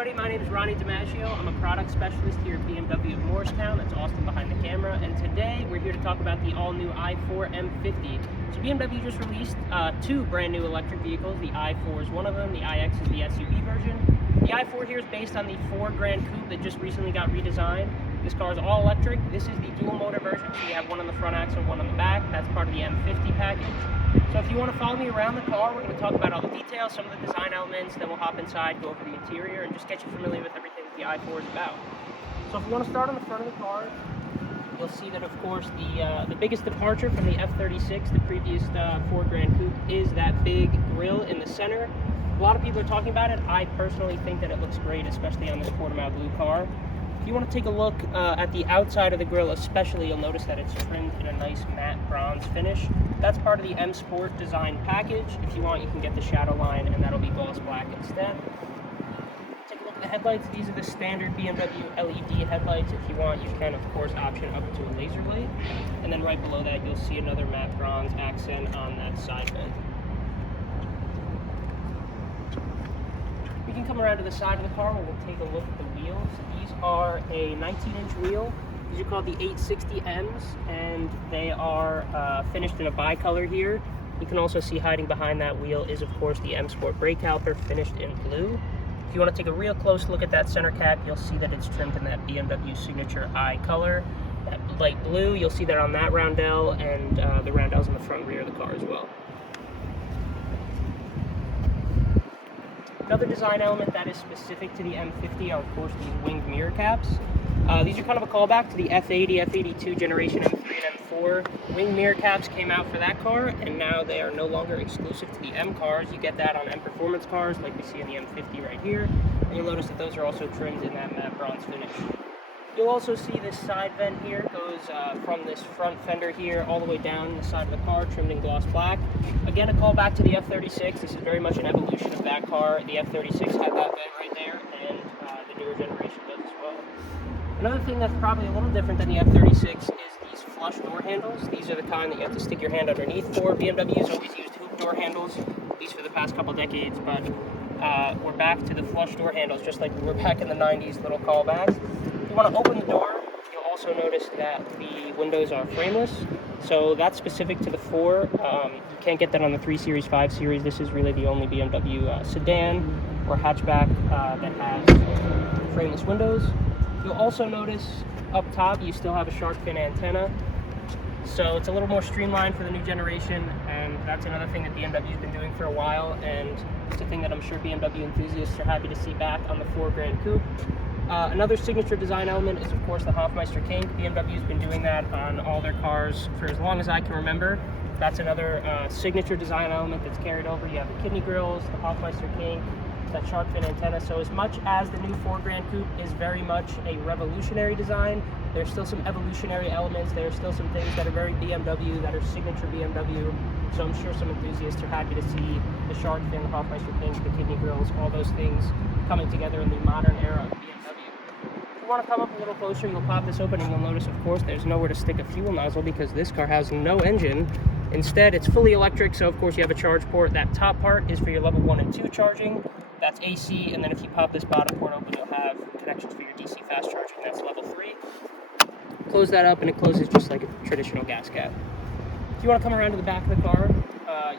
everybody, my name is Ronnie DiMaggio. I'm a product specialist here at BMW of Morristown. That's Austin behind the camera. And today we're here to talk about the all-new i4 M50. So BMW just released two brand new electric vehicles. The i4 is one of them, the iX is the SUV version. The i4 here is based on the 4 Grand Coupe that just recently got redesigned. This car is all electric. This is the dual motor version, so you have one on the front axle, one on the back. That's part of the M50 package. So if you want to follow me around the car, we're going to talk about all the details, some of the design elements, then we'll hop inside, go over the interior, and just get you familiar with everything that the i4 is about. So if you want to start on the front of the car, you'll see that, of course, the biggest departure from the F36, the previous 4 Grand Coupe, is that big grille in the center. A lot of people are talking about it. I personally think that it looks great, especially on this Portimao Blue car. If you want to take a look at the outside of the grille especially, you'll notice that it's trimmed in a nice matte bronze finish. That's part of the M Sport design package. If you want, you can get the shadow line, and that'll be gloss black instead. Take a look at the headlights. These are the standard BMW LED headlights. If you want, you can, of course, option up to a laser light. And then right below that, you'll see another matte bronze accent on that side vent. We can come around to the side of the car where we'll take a look at the wheels. These are a 19-inch wheel. These are called the 860Ms, and they are finished in a bicolor here. You can also see hiding behind that wheel is, of course, the M Sport brake caliper finished in blue. If you want to take a real close look at that center cap, you'll see that it's trimmed in that BMW signature eye color, that light blue. You'll see that on that roundel and the roundels on the front and rear of the car as well. Another design element that is specific to the M50 are, of course, these winged mirror caps. These are kind of a callback to the F80, F82 generation M3 and M4. Winged mirror caps came out for that car, and now they are no longer exclusive to the M cars. You get that on M Performance cars, like we see in the M50 right here. And you'll notice that those are also trimmed in that matte bronze finish. You'll also see this side vent here goes from this front fender here all the way down the side of the car, trimmed in gloss black. Again, a callback to the F36. This is very much an evolution of that car. The F36 had that vent right there, and the newer generation does as well. Another thing that's probably a little different than the F36 is these flush door handles. These are the kind that you have to stick your hand underneath for. BMW has always used hoop door handles, at least for the past couple decades, but we're back to the flush door handles, just like we were back in the 90s, little callback. If you want to open the door, you'll also notice that the windows are frameless. So that's specific to the 4. You can't get that on the 3 Series, 5 Series. This is really the only BMW sedan or hatchback that has frameless windows. You'll also notice up top you still have a shark fin antenna. So it's a little more streamlined for the new generation, and that's another thing that BMW's been doing for a while, and it's a thing that I'm sure BMW enthusiasts are happy to see back on the 4 Grand Coupe. Another signature design element is, of course, the Hofmeister kink. BMW's been doing that on all their cars for as long as I can remember. That's another signature design element that's carried over. You have the kidney grills, the Hofmeister kink, that shark fin antenna. So as much as the new 4 Grand Coupe is very much a revolutionary design, there's still some evolutionary elements. There are still some things that are very BMW, that are signature BMW. So I'm sure some enthusiasts are happy to see the shark fin, the Hofmeister kink, the kidney grills, all those things coming together in the modern era of BMW. If you want to come up a little closer, you'll pop this open and you'll notice, of course, there's nowhere to stick a fuel nozzle because this car has no engine. Instead, it's fully electric, so of course you have a charge port. That top part is for your level 1 and 2 charging. That's AC, and then if you pop this bottom port open, you'll have connections for your DC fast charging. That's level 3. Close that up, and it closes just like a traditional gas cap. If you want to come around to the back of the car,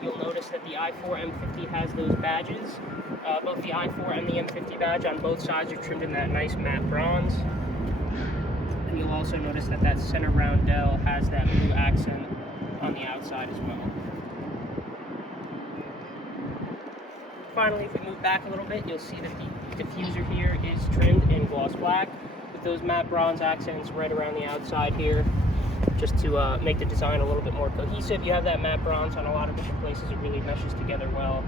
you'll notice that the i4 M50 has those badges. Both the i4 and the M50 badge on both sides are trimmed in that nice matte bronze. And you'll also notice that that center roundel has that blue accent on the outside as well. Finally, if we move back a little bit, you'll see that the diffuser here is trimmed in gloss black with those matte bronze accents right around the outside here, just to make the design a little bit more cohesive. You have that matte bronze on a lot of different places. It really meshes together well.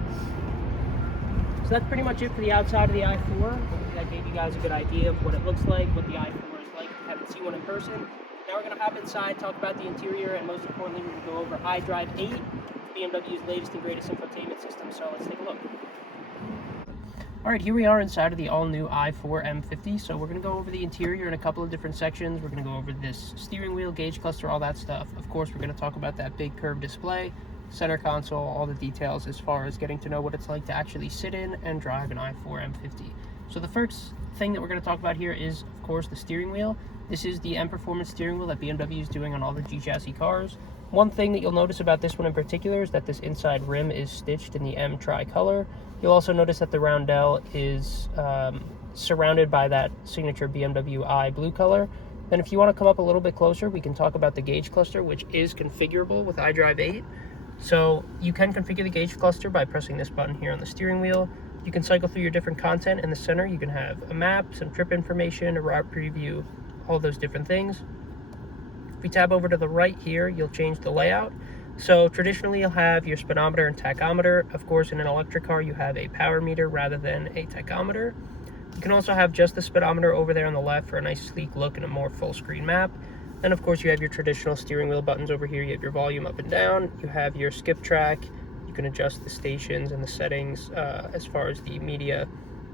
So that's pretty much it for the outside of the i4. Hopefully that gave you guys a good idea of what it looks like, what the i4 is like if you haven't seen one in person. Now we're going to hop inside, talk about the interior, and most importantly, we're going to go over iDrive 8, BMW's latest and greatest infotainment system. So let's take a look. Alright, here we are inside of the all-new i4 M50. So we're going to go over the interior in a couple of different sections. We're going to go over this steering wheel, gauge cluster, all that stuff. Of course, we're going to talk about that big curved display. center console, all the details as far as getting to know what it's like to actually sit in and drive an i4 M50. So the first thing that we're going to talk about here is, of course, the steering wheel. This is the M Performance steering wheel that BMW is doing on all the G chassis cars. One thing that you'll notice about this one in particular is that this inside rim is stitched in the M tricolor. You'll also notice that the roundel is surrounded by that signature BMW I blue color. Then if you want to come up a little bit closer, we can talk about the gauge cluster, which is configurable with iDrive 8. So you can configure the gauge cluster by pressing this button here on the steering wheel. You can cycle through your different content. In the center, you can have a map, some trip information, a route preview, all those different things. If we tab over to the right here, you'll change the layout. So traditionally, you'll have your speedometer and tachometer. Of course, in an electric car, you have a power meter rather than a tachometer. You can also have just the speedometer over there on the left for a nice sleek look and a more full screen map. Then of course you have your traditional steering wheel buttons over here. You have your volume up and down. You have your skip track. You can adjust the stations and the settings as far as the media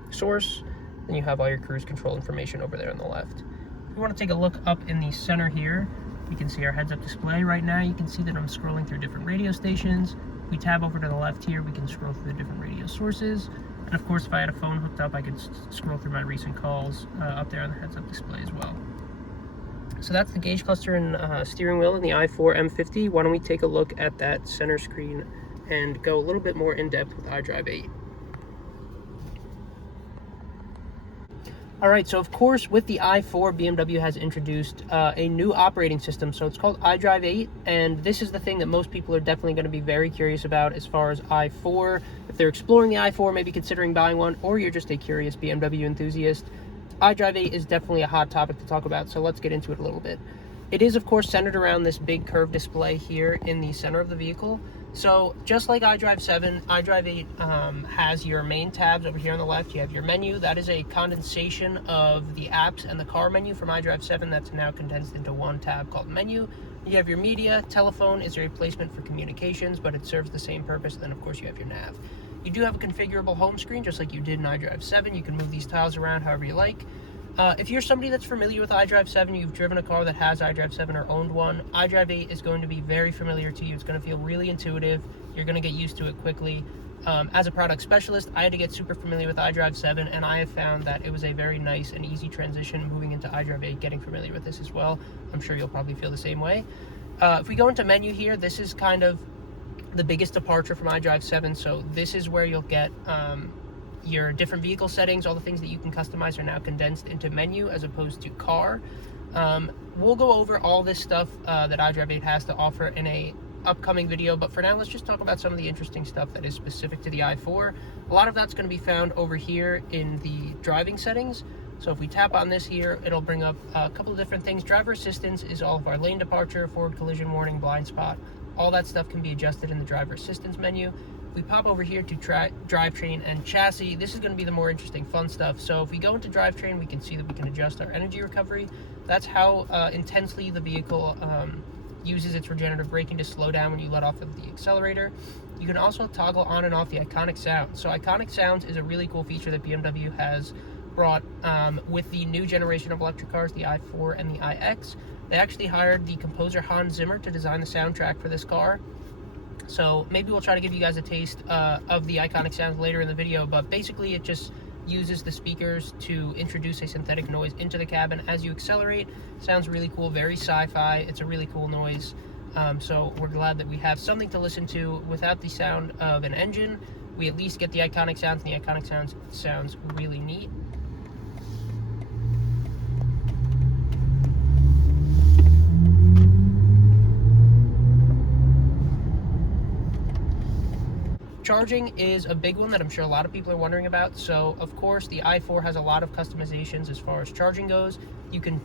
source. Then you have all your cruise control information over there on the left. If you want to take a look up in the center here, you can see our heads-up display. Right now you can see that I'm scrolling through different radio stations. If we tab over to the left here, we can scroll through the different radio sources. And of course, if I had a phone hooked up, I could scroll through my recent calls up there on the heads-up display as well. So that's the gauge cluster and steering wheel in the i4 M50. Why don't we take a look at that center screen and go a little bit more in depth with iDrive 8. All right, so of course, with the i4, BMW has introduced a new operating system. So it's called iDrive 8, and this is the thing that most people are definitely going to be very curious about as far as i4. If they're exploring the i4, maybe considering buying one, or you're just a curious BMW enthusiast, iDrive 8 is definitely a hot topic to talk about, so let's get into it a little bit. It is, of course, centered around this big curved display here in the center of the vehicle. So just like iDrive 7, iDrive 8 has your main tabs over here on the left. You have your menu. That is a condensation of the apps and the car menu from iDrive 7 that's now condensed into one tab called menu. You have your media. Telephone is a replacement for communications, but it serves the same purpose. Then, of course, you have your nav. You do have a configurable home screen, just like you did in iDrive 7. You can move these tiles around however you like. If you're somebody that's familiar with iDrive 7, you've driven a car that has iDrive 7 or owned one, iDrive 8 is going to be very familiar to you. It's going to feel really intuitive. You're going to get used to it quickly. As a product specialist, I had to get super familiar with iDrive 7, and I have found that it was a very nice and easy transition moving into iDrive 8, getting familiar with this as well. I'm sure you'll probably feel the same way. If we go into menu here, this is kind of the biggest departure from iDrive 7. So this is where you'll get your different vehicle settings. All the things that you can customize are now condensed into menu as opposed to car. We'll go over all this stuff that iDrive 8 has to offer in a upcoming video, but for now let's just talk about some of the interesting stuff that is specific to the i4. A lot of that's going to be found over here in the driving settings. So if we tap on this here, it'll bring up a couple of different things. Driver assistance is all of our lane departure, forward collision warning, blind spot. All that stuff can be adjusted in the driver assistance menu. We pop over here to drivetrain and chassis. This is going to be the more interesting fun stuff. So if we go into drivetrain, we can see that we can adjust our energy recovery. That's how intensely the vehicle uses its regenerative braking to slow down when you let off of the accelerator. You can also toggle on and off the iconic sound. So iconic sounds is a really cool feature that BMW has brought with the new generation of electric cars, the i4 and the iX. They actually hired the composer Hans Zimmer to design the soundtrack for this car. So maybe we'll try to give you guys a taste of the iconic sounds later in the video, but basically it just uses the speakers to introduce a synthetic noise into the cabin as you accelerate. Sounds really cool, very sci-fi. It's a really cool noise. So we're glad that we have something to listen to without the sound of an engine. We at least get the iconic sounds, and the iconic sounds really neat. Charging is a big one that I'm sure a lot of people are wondering about. So of course the i4 has a lot of customizations as far as charging goes. You can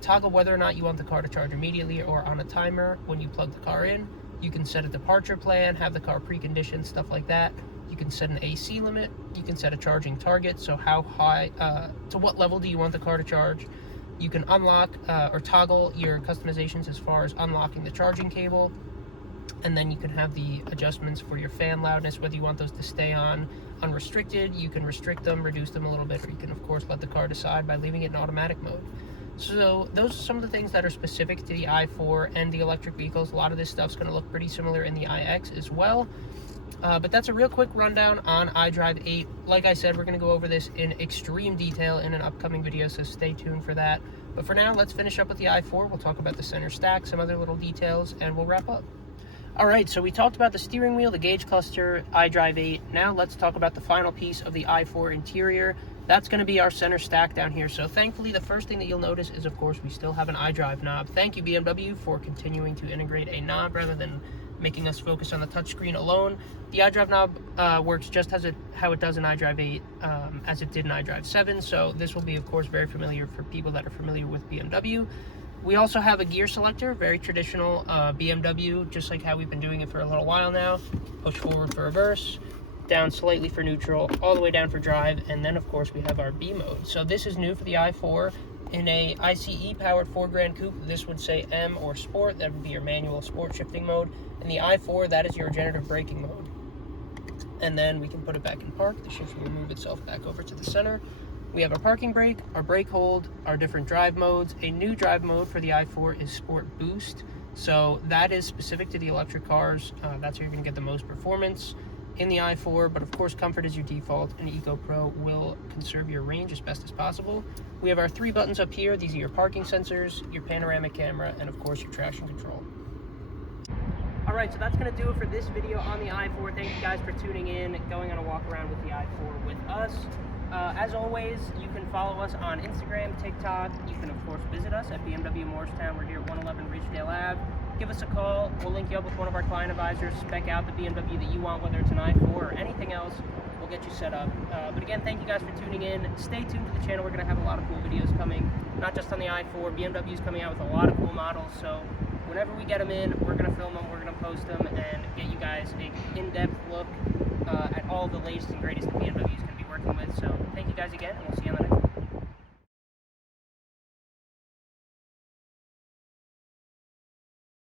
toggle whether or not you want the car to charge immediately or on a timer when you plug the car in. You can set a departure plan, have the car preconditioned, stuff like that. You can set an AC limit. You can set a charging target. So how high, to what level do you want the car to charge? You can unlock or toggle your customizations as far as unlocking the charging cable. And then you can have the adjustments for your fan loudness, whether you want those to stay on unrestricted. You can restrict them, reduce them a little bit, or you can of course let the car decide by leaving it in automatic mode. So those are some of the things that are specific to the i4 and the electric vehicles. A lot of this stuff's going to look pretty similar in the iX as well. But that's a real quick rundown on iDrive 8. Like I said, we're going to go over this in extreme detail in an upcoming video, so stay tuned for that. But for now, let's finish up with the i4. We'll talk about the center stack, some other little details, and we'll wrap up. All right, so we talked about the steering wheel, the gauge cluster, iDrive 8. Now let's talk about the final piece of the i4 interior. That's going to be our center stack down here. So thankfully, the first thing that you'll notice is, of course, we still have an iDrive knob. Thank you, BMW, for continuing to integrate a knob rather than making us focus on the touchscreen alone. The iDrive knob works just as how it does in iDrive 8 as it did in iDrive 7. So this will be, of course, very familiar for people that are familiar with BMW. We also have a gear selector, very traditional BMW, just like how we've been doing it for a little while now. Push forward for reverse, down slightly for neutral, all the way down for drive, and then of course we have our B mode. So this is new for the i4. In a ICE powered 4 Grand Coupe, this would say M or Sport. That would be your manual sport shifting mode. In the i4, that is your regenerative braking mode. And then we can put it back in park. The shift will move itself back over to the center. We have our parking brake, our brake hold, our different drive modes. A new drive mode for the i4 is Sport Boost. So that is specific to the electric cars. That's where you're going to get the most performance in the i4, but of course comfort is your default, and Eco Pro will conserve your range as best as possible. We have our 3 buttons up here. These are your parking sensors, your panoramic camera, and of course your traction control. Alright, so that's going to do it for this video on the i4. Thank you guys for tuning in, going on a walk around with the i4 with us. As always, you can follow us on Instagram, TikTok. You can of course visit us at BMW of Morristown. We're here at 111 Ridgedale Ave. Give us a call. We'll link you up with one of our client advisors. Spec out the BMW that you want, whether it's an i4 or anything else. We'll get you set up. But again, thank you guys for tuning in. Stay tuned to the channel. We're going to have a lot of cool videos coming, not just on the i4. BMW is coming out with a lot of cool models. So whenever we get them in, we're going to film them, we're going to post them, and get you guys an in-depth look at all the latest and greatest that BMW is going to be working with. So thank you guys again, and we'll see you on the next video.